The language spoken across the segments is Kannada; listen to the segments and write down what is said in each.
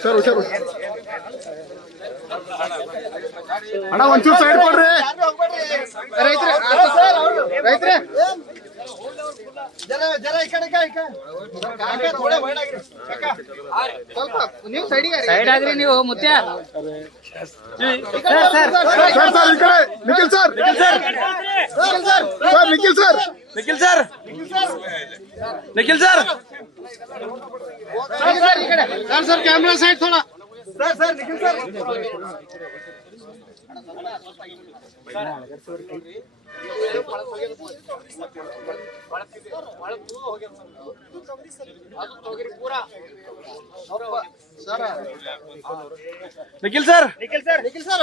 ಸರ್ ಹುಷಾರು ಅಣ್ಣ ಒಂಚೂರು ಸೈಡ್ ಕೊಡ್ರಿ. ರೈತ್ರೆ ಜರ ಸೈಡ್ ಆಗ್ರಿ ನೀವು ಮುತ್ಯ ಸರ್ ಸರ್ ಈ ಕಡೆ Nikhil sir sir Nikhil sir Nikhil sir Nikhil sir sir ಈ ಕಡೆ sir sir camera side ಥೋड़ा sir sir Nikhil sir Nikhil sir Nikhil sir Nikhil sir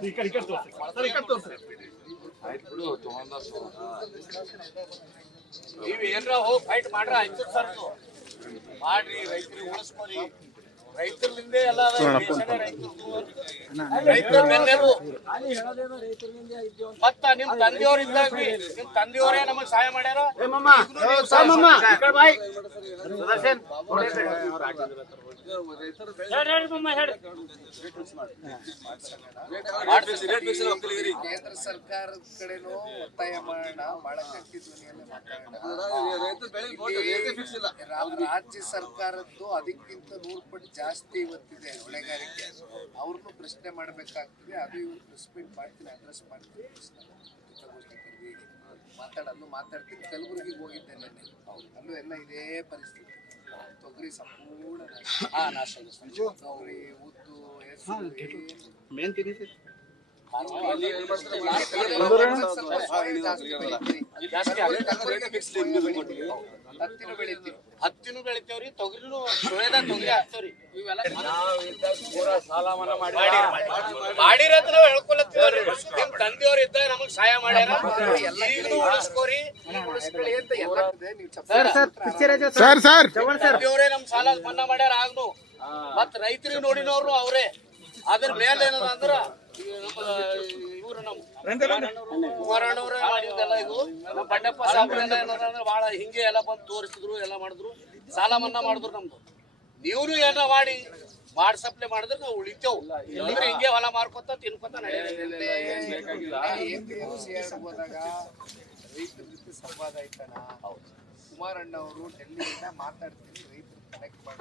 ಈ ಕಡೆ ಈ ಕಡೆ ತೋರ್ಸಿ ಸರ್ ಈ ಕಡೆ ತೋರ್ಸಿ ನೀವ್ ಏನ್ರ ಹೋಗಿ ಫೈಟ್ ಮಾಡ್ರ ಆಯ್ತು ಸರ್ ಮಾಡ್ರಿ. ರೈತರಿಗೆ ಉಳಿಸ್ಕೊರಿ ರೈತರಿಂದೇ ಎಲ್ಲ ರೈತರು ಬೆನ್ನೆಲುಬು. ಮತ್ತ ನಿಮ್ ತಂದೆಯವ್ರ ಇದ್ದಾಗ್ರಿ ನಿಮ್ ತಂದೆಯವರೇ ನಮಗ್ ಸಹಾಯ ಮಾಡ್ಯಾರ? ಕೇಂದ್ರ ಸರ್ಕಾರದ ಕಡೆನೂ ಒತ್ತಾಯ ಮಾಡೋಣ ಮಾಡಕ್ಕೆ ಧ್ವನಿಯಲ್ಲಿ ಮಾತಾಡೋಣ. ರಾ- ರಾಜ್ಯ ಸರ್ಕಾರದ್ದು ಅದಕ್ಕಿಂತ ನೂರು ಪಟ್ಟು ಜಾಸ್ತಿ ಇವತ್ತಿದೆ ಹೊಣೆಗಾರಿಕೆ. ಅವ್ರನ್ನು ಪ್ರಶ್ನೆ ಮಾಡಬೇಕಾಗ್ತದೆ, ಅದು ಇವ್ರು ಪ್ರೆಸ್ ಮೀಟ್ ಮಾಡ್ತೀನಿ ಅಡ್ರೆಸ್ ಮಾಡ್ತೀನಿ. ಮಾತಾಡಲು ಮಾತಾಡ್ತೀನಿ, ಕಲಬುರಗಿಗೆ ಹೋಗಿದ್ದೆ ನಾನು ಅಲ್ಲೂ ಎಲ್ಲ ಇದೇ ಪರಿಸ್ಥಿತಿ. ತೊಗರಿ ಸಂಪೂರ್ಣ ನಾಶ. ತೊಗರಿ ಉದ್ದು ಹತ್ತಿನೂ ಬೆಳಿತೀವಿ ಹತ್ತಿನೂ ಬೆಳಿತೇವ್ರಿ ತೊಗರಿನೂ ಸುಳ್ಯದ ತೊಗರಿ ಹಾಕ್ತೇವ್ರಿ ಇವೆಲ್ಲ ಮಾಡಿ ನಾವ್ ಹೇಳ್ಕೊಳತ್ತೀವ್ರಿ ನಿಮ್ ತಂದೆಯವ್ರ ಇದ್ದ ನಮಗ್ ಸಹಾಯ ಮಾಡ್ಯಾರ. ಈಗಲೂ ಉಳಿಸ್ಕೋರಿ. ಉಳಿಸ್ಕೊಳ್ಳಿ ಅಂತ ಎಲ್ಲ ಇದೆ, ನೀವು ಚಪ್ಪಾಳೆ ಸರ್ ಸರ್ ತಂದೆಯವರೇ ನಮ್ ಸಾಲ ಮನ್ನಾ ಮಾಡ್ಯಾರ ಆಗ್ನು ಮತ್ ರೈತರಿಗೆ ನೋಡಿನವ್ರು ಅವ್ರೇ. ಅದ್ರ ಮೇಲೆ ಏನದ ಅಂದ್ರ ಇವ್ರು ನಮ್ ಕುಮಾರಣ್ಣವ್ರೇ ಮಾಡಿದ್ದೆಲ್ಲ ಇದು. ನಮ್ಮ ಬಂಡಪ್ಪ ಸಾಹೇಬ್ರೆಲ್ಲ ಏನದ ಅಂದ್ರೆ ಬಹಳ ಹಿಂಗೆ ಎಲ್ಲ ಬಂದು ತೋರಿಸಿದ್ರು ಎಲ್ಲ ಮಾಡಿದ್ರು. ಸಾಲ ಮನ್ನಾ ಮಾಡಿದ್ರು ನಮ್ದು. ನೀವು ಏನ ಮಾಡಿ. ಮಾಡ್ ಸಪ್ಲೈ ಮಾಡಿದ್ರೆ ನಾವು ಉಳಿತೇವ್. ಇಲ್ಲಾಂದ್ರೆ ಹಿಂಗೆ ಹೊಲ ಮಾರ್ಕೊತ ತಿನ್ಕೊತ ರೈತರ ಸಂವಾದ ಕುಮಾರ್ ಕುಮಾರಣ್ಣ ಅವರು ಡೆಲ್ಲಿಯಿಂದ ಮಾತಾಡ್ತೀನಿ ರೈತರು ಕನೆಕ್ಟ್ ಮಾಡೋದು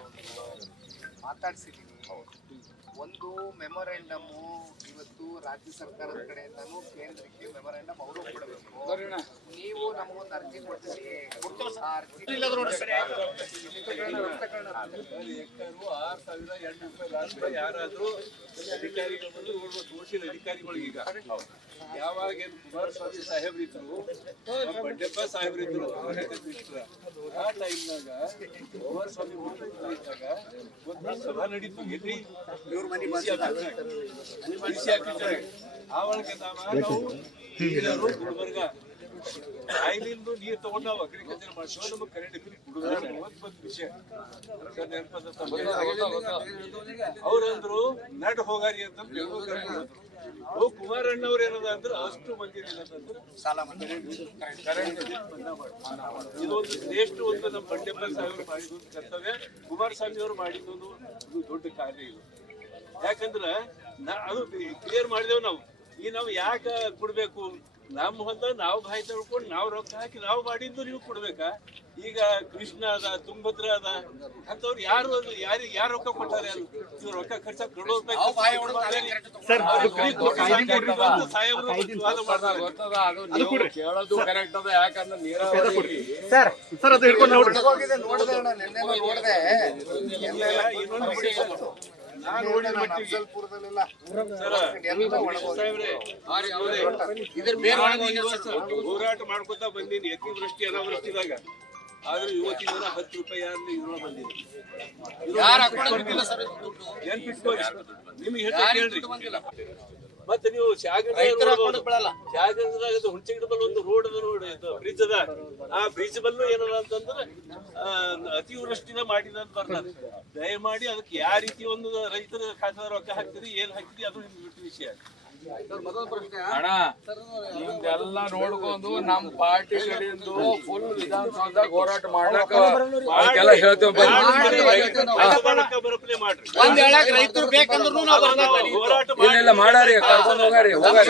ಮಾತಾಡ್ಸಿದೀನಿ ಒಂದು ಮೆಮೊರೆಂಡಮ್ ಇವತ್ತು ರಾಜ್ಯ ಸರ್ಕಾರದ ಕಡೆಯಿಂದನೂ ಕೇಂದ್ರಕ್ಕೆ ಮೆಮೊರೆಂಡಮ್ ಅವರು ಕೊಡಬೇಕು ನೀವು ನಮಗೊಂದು ಅರ್ಜಿ ಕೊಡ್ತೀರಿ ಆ ಅರ್ಜಿ ಯಾರಾದ್ರೂ ಅಧಿಕಾರಿಗಳು ಬಂದು ತೋರಿಸಿದ ಅಧಿಕಾರಿಗಳಿಗೀಗ ಯಾವಾಗ ಕುಮಾರಸ್ವಾಮಿ ಸಾಹೇಬ್ರಿದ್ರು ಬಂಡೆಪ್ಪ ಸಾಹೇಬ್ರಿದ್ರು. ಆ ಟೈಮ್ನಾಗ ಕುಮಾರಸ್ವಾಮಿ ಇದ್ದಾಗ ಒಂದು ಸಭಾ ನಡೀತು ಎಲ್ಲಿ ಡಿಸಿ ಆಫೀಸ್ನಾಗ. ಡಿಸಿ ಆಫೀಸ್ನಾಗ. ಆ ಒಳಗೆ ನಾವ- ನಾವು ಎಲ್ಲರೂ ಗುಲ್ಬರ್ಗ ಕಾಯಿಲಿಂದು ನೀರ್ ತಗೊಂಡು ನಾವು ಅಗ್ರಿಕಲ್ಚರ್ ಮಾಡ್ತೀವಿ. ನಮಗೆ ಕರೆಂಟ್ ಬಿಲ್ ಕುಡಿದ್ರೆ ಒಂದ್ ವಿಷಯ. ಅವ್ರಂದ್ರು ನಡ್ ಹೋಗಾರಿ ಅಂತ. ಓ ಕುಮಾರಣ್ಣ ಅವ್ರ ಏನದ ಅಂದ್ರೆ ಅಷ್ಟು ಮಂದಿ ಏನಂತಂದ್ರೆ ಕರೆಂಟ್ ಇದೊಂದು ಶ್ರೇಷ್ಠ ಒಂದು ನಮ್ಮ ಬಂಡೆಪ್ಪ ಸಾಹೇಬರು ಮಾಡಿದ್ದು ಕರ್ತವ್ಯ. ಕುಮಾರಸ್ವಾಮಿ ಅವರು ಮಾಡಿದ್ದು ಇದು ದೊಡ್ಡ ಕಾರ್ಯ ಇದು. ಯಾಕಂದ್ರ ಅದು ಕ್ಲಿಯರ್ ಮಾಡಿದೆವು ನಾವು. ಈ ನಾವು ಯಾಕೆ ಕೊಡ್ಬೇಕು? ನಮ್ಮ ಹೊಲ ನಾವು ಬಾಯಿ ತಳ್ಕೊಂಡು ನಾವು ರೊಕ್ಕ ಹಾಕಿ ನಾವು ಮಾಡಿದ್ದು ನೀವು ಕೊಡ್ಬೇಕಾ? ಈಗ ಕೃಷ್ಣ ಅದ ತುಂಗಭದ್ರ ಅದ ಅಂತವ್ರು ಯಾರು ಅದು ಯಾರಿಗೆ ಯಾರು ರೊಕ್ಕ ಕೊಟ್ಟಾರೆ ಅದು? ಇವ್ರು ರೊಕ್ಕ ಖರ್ಚಾಗಿ ಕೊಡೋದ್ಬೇಕು ಸಾಹೇಬ್ರು ವಾದ ಮಾಡ್ತಾರೆ ಅದು ಕೇಳೋದು ಕರೆಕ್ಟ್ ಅದ ಯಾಕಂದ್ರೆ ನೀರಾವರಿ ಇನ್ನೊಂದು ಹೋರಾಟ ಮಾಡ್ಕೊತ ಬಂದೀನಿ ಅತಿವೃಷ್ಟಿ ಅನಾವೃಷ್ಟಿದಾಗ. ಆದ್ರೆ ಇವತ್ತಿನ ದಿನ ಹತ್ತು ರೂಪಾಯಿ ಯಾರನ್ನ ಇದ್ರೊಳಗೆ ಬಂದಿದೆ ನಿಮಗೆ ಹೇಳ್ತಾ ಕೇಳ್ರಿ. ಬಂದಿಲ್ಲ. ಮತ್ತೆ ನೀವು ಶಾಗರದಾಗ ಗಿಡ ಬಲ್ ಒಂದು ರೋಡ್ ಅದ ರೋಡ್ ಬ್ರಿಡ್ಜ್ ಅದ. ಆ ಬ್ರಿಡ್ಜ್ ಬಲ್ಲು ಏನದ ಅಂತಂದ್ರೆ ಅತಿವೃಷ್ಟಿನ ಮಾಡಿದ ಅಂತ ಬರ್ತಾರೆ. ದಯಮಾಡಿ ಅದಕ್ಕೆ ಯಾವ ರೀತಿ ಒಂದು ರೈತರ ಖಾತೆ ರೊಕ್ಕ ಹಾಕ್ತೀರಿ ಏನ್ ಹಾಕ್ತೀರಿ ಅದು ಬಿಟ್ಟು ವಿಷಯ. ಅಣ್ಣ ನಿಮ್ದೆಲ್ಲ ನೋಡ್ಕೊಂಡು ನಮ್ ಪಾರ್ಟಿ ಕಡೆಯಿಂದ ಫುಲ್ ವಿಧಾನಸೌಧದಾಗ ಹೋರಾಟ ಮಾಡ್ಲಕ್ಕ ಅದಕ್ಕೆಲ್ಲ ಹೇಳ್ತೇವೆ ಬನ್ನಿ ಬರಪ್ಲೆ ಮಾಡ್ರಿ ರೈತರು ಬೇಕಂದ್ರು ನಾವು ಹೋರಾಟ ಇಲ್ಲ ಇಲ್ಲ ಮಾಡಾರಿ ಕರ್ಕೊಂಡು ಹೋಗಾರಿ ಹೋಗಾರಿ.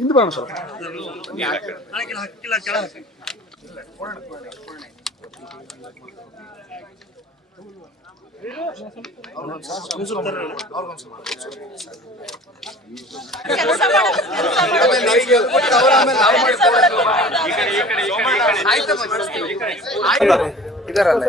ಹಿಂದೆ ಬರೋಣ ಸರ್. ಇದಾರಲ್ಲ